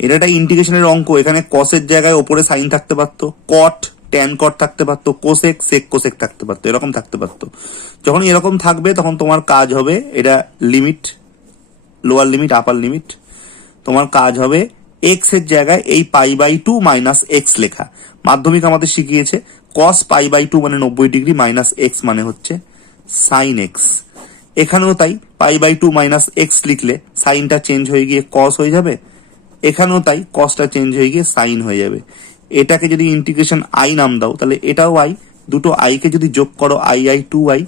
এটা একটা ইন্টিগ্রেশনের অঙ্ক, এখানে কসের জায়গায় ওপরে সাইন থাকতে পারতো, কট ট্যান কট থাকতে পারতো, কোসেক সেক কোসেক থাকতে পারতো, এরকম থাকতে পারতো। যখন এরকম থাকবে তখন তোমার কাজ হবে, এটা limit, lower limit upper limit, তোমার কাজ হবে এক্স এর জায়গায় এই π/2 মাইনাস এক্স লেখা। মাধ্যমিক আমাদের শিখিয়েছে cos π/2 মানে 90 ডিগ্রি, মাইনাস এক্স মানে হচ্ছে সাইন এক্স। এখানেও তাই, π/2 মাইনাস এক্স লিখলে সাইনটা চেঞ্জ হয়ে গিয়ে কস হয়ে যাবে, এখানেও তাই, কসটা চেঞ্জ হয়ে গিয়ে সাইন হয়ে যাবে। এটাকে যদি ইন্টিগ্রেশন আই নাম দাও তাহলে এটাও আই, দুটো আই কে যদি যোগ করো আই 2i,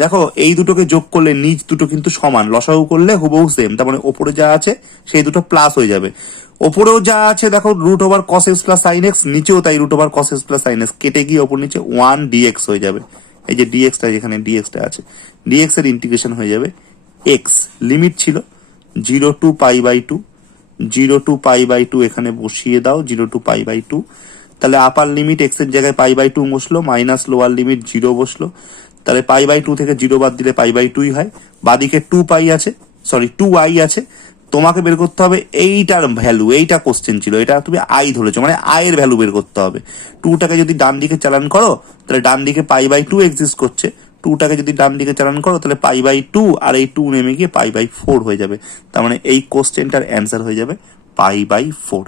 দেখো এই দুটোকে যোগ করলে নিচ দুটো কিন্তু সমান, লসাগু করলে হুবহু সেম, তার মানে ওপরে যা আছে সেই দুটো প্লাস হয়ে যাবে। ওপরেও যা আছে দেখো √cos x plus sine x, নিচেও তাই √cos x plus sine x, কেটে গিয়ে ওপর নিচে 1 dx হয়ে যাবে। এই যে ডিএক্সটা, যেখানে ডিএক্সটা আছে, ডিএক্স এর ইন্টিগ্রেশন হয়ে যাবে এক্স, লিমিট ছিল 0 to π/2, 0 to π/2 এখানে বসিয়ে দাও, 0 to π/2, তাহলে আপার লিমিট এক্স এর জায়গায় π/2 বসলো, মাইনাস লোয়ার লিমিট 0 বসলো, তাহলে π/2 থেকে 0 বাদ দিলে π/2ই হয়। বাদিকে 2π আছে, সরি 2i আছে, তোমাকে বের করতে হবে এইটার ভ্যালু, এইটা কোশ্চেন ছিল, এটা তুমি আই ধরেছো, মানে আই এর ভ্যালু বের করতে হবে। 2টাকে যদি ডান দিকে চালান করো তাহলে ডান দিকে π/2 এক্সিস্ট করছে, 2টাকে যদি ডান দিকে চালান করো তাহলে π/2, আর এই 2 নেমে গিয়ে π/4 হয়ে যাবে। তার মানে এই কোশ্চেনটার অ্যান্সার হয়ে যাবে π/4।